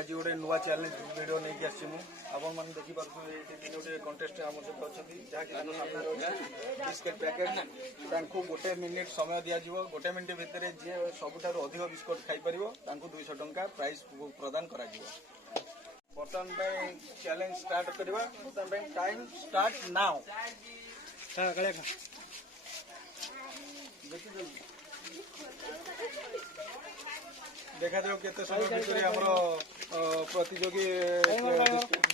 आज गोटे नुआ चैलेंज वीडियो नहीं आसी आपण मैंने देखी गोटे कंटेस्ट आम सहित अच्छा जहाँकि सामने बिस्कुट पैकेट गोटे मिनिट समय दिज्व गोटे मिनिट भितर जी सबुठ अधिक बिस्कुट खाईपर 200 टंका प्राइज प्रदान कर बर्तमान चैलेंज स्टार्ट करवा टाइम स्टार्ट नाउ देखा जाओ केते समय भितर आम प्रतियोगी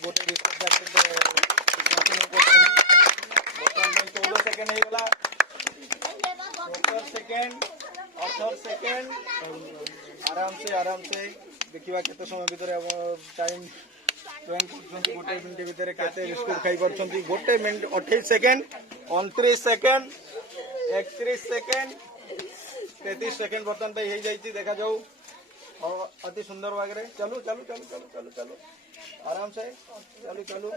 गोटे बिस्कुट बर्तमान 14 सेकेंड होगा 17 सेकेंड 18 सेकेंड आराम से देखा केते समय भितर टाइम गोटे मिनिट भितर केते बिस्कुट खाई पारछंती गोटे minute 28 second 29 second 31 second 33 second बर्तमान पे हो जाइए देखा जाऊ अति सुंदर भाग चलू चलू चलू चलू चलू चलू आराम से चलू चलू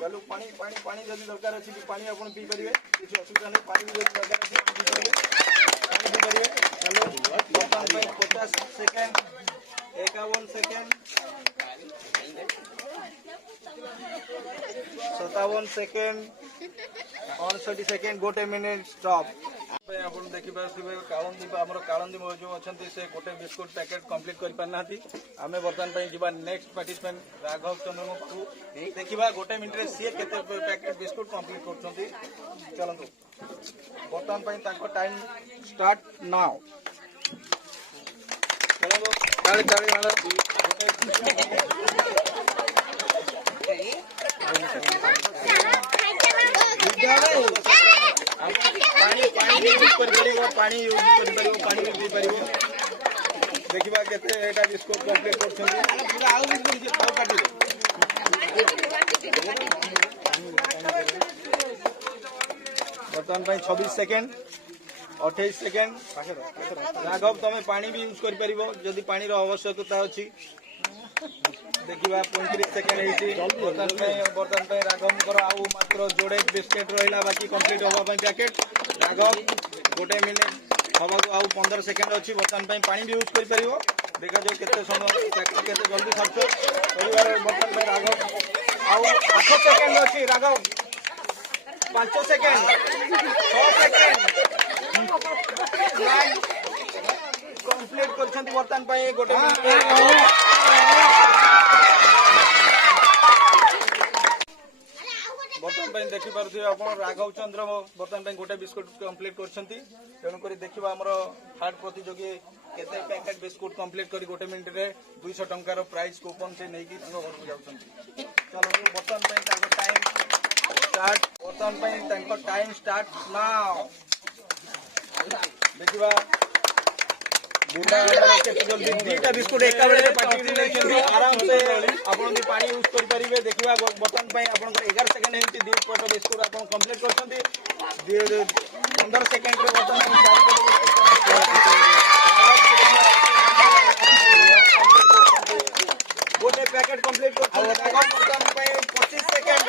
चलू पानी पानी पानी जब दरकार अच्छी पानी आप पी पारे किसी असुविधा नहीं पानी भी दरकार अच्छी पी पारे पानी पी पारे चलो बर्तमान 50 सेकेंड 51 सेकेंड 57 सेकेंड 59 सेकेंड गोटे मिनिट स्टॉप आप देखिए कालंदी जो अच्छा से गोटे बिस्कुट पैकेट कंप्लीट कर पारना आम बर्तमान जी नेक्स्ट पार्टिसिपेंट राघव चंद्र को देखा गोटे मिनट सी केते पैकेट बिस्कुट कंप्लीट कर चलतु बर्तमान टाइम स्टार्ट नाउ पानी यूज कर पानी भी पी पार देखा केते बिस्कुट कंप्लीट बर्तमान 26 सेकेंड 28 सेकेंड राघव तुम पानी भी यूज कर पानी आवश्यकता अच्छी देखा 35 सेकेंड बर्तमान राघव आउ मात्र जोड़े बिस्केट रहा बाकी कंप्लीट होगा पैकेट राघव गोटे मिनिट हवा आउ 15 सेकेंड अच्छी बर्तमान पानी भी यूज कर देखा जाओ केते समय केते जल्दी खर्च बर्तमान राघव आउ 8 सेकेंड अच्छी राघव 5 सेकेंड 6 सेकेंड कंप्लीट कर बर्तमान गोटे बर्तमान देखिपे आप राघव चंद्र बर्तमान गोटे बिस्कुट कंप्लीट करुक देखा आम थर्ड प्रतियोगी केते पैकेट बिस्कुट कंप्लीट कर गोटे मिनिट में 200 टंकार प्राइज कूपन से नहीं घर को जाऊँ चलो बर्तमान टाइम स्टार्ट नाउ देखा दुईटा बिस्कुट एक आराम से आप पानी यूज करेंगे देखा बर्तमान आप 11 सेकेंड एमती दुईपट बिस्कुट आप कंप्लीट कर 15 सेकेंड गोटे पैकेट कंप्लीट कर 25 सेकेंड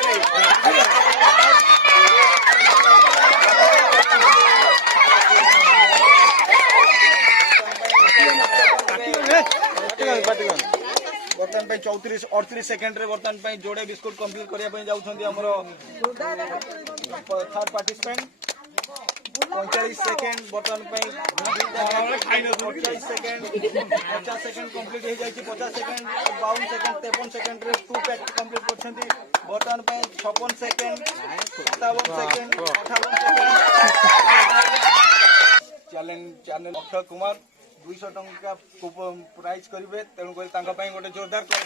बर्तमान 34-38 सेकेंड बर्तमान जोड़े बिस्कुट कंप्लीट करने थर्ड पार्टिसिपेंट 45 सेकेंड बर्तमान 45 सेकेंड 50 सेकेंड कंप्लीट हो जाए 50 second 52 second 53 second 2 pack complete कर बर्तमान 56 second 57 second 58 second channel Akshay Kumar 200 टंका प्राइज करेंगे तेणुक गोटे जोरदार कर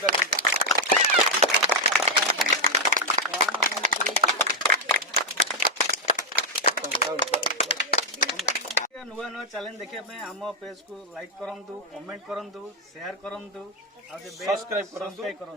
नुआ नुआ चैलेंज देखा आम पेज को लाइक करूँ कमेंट करूँ शेयर करूँ सब्सक्राइब करूँ।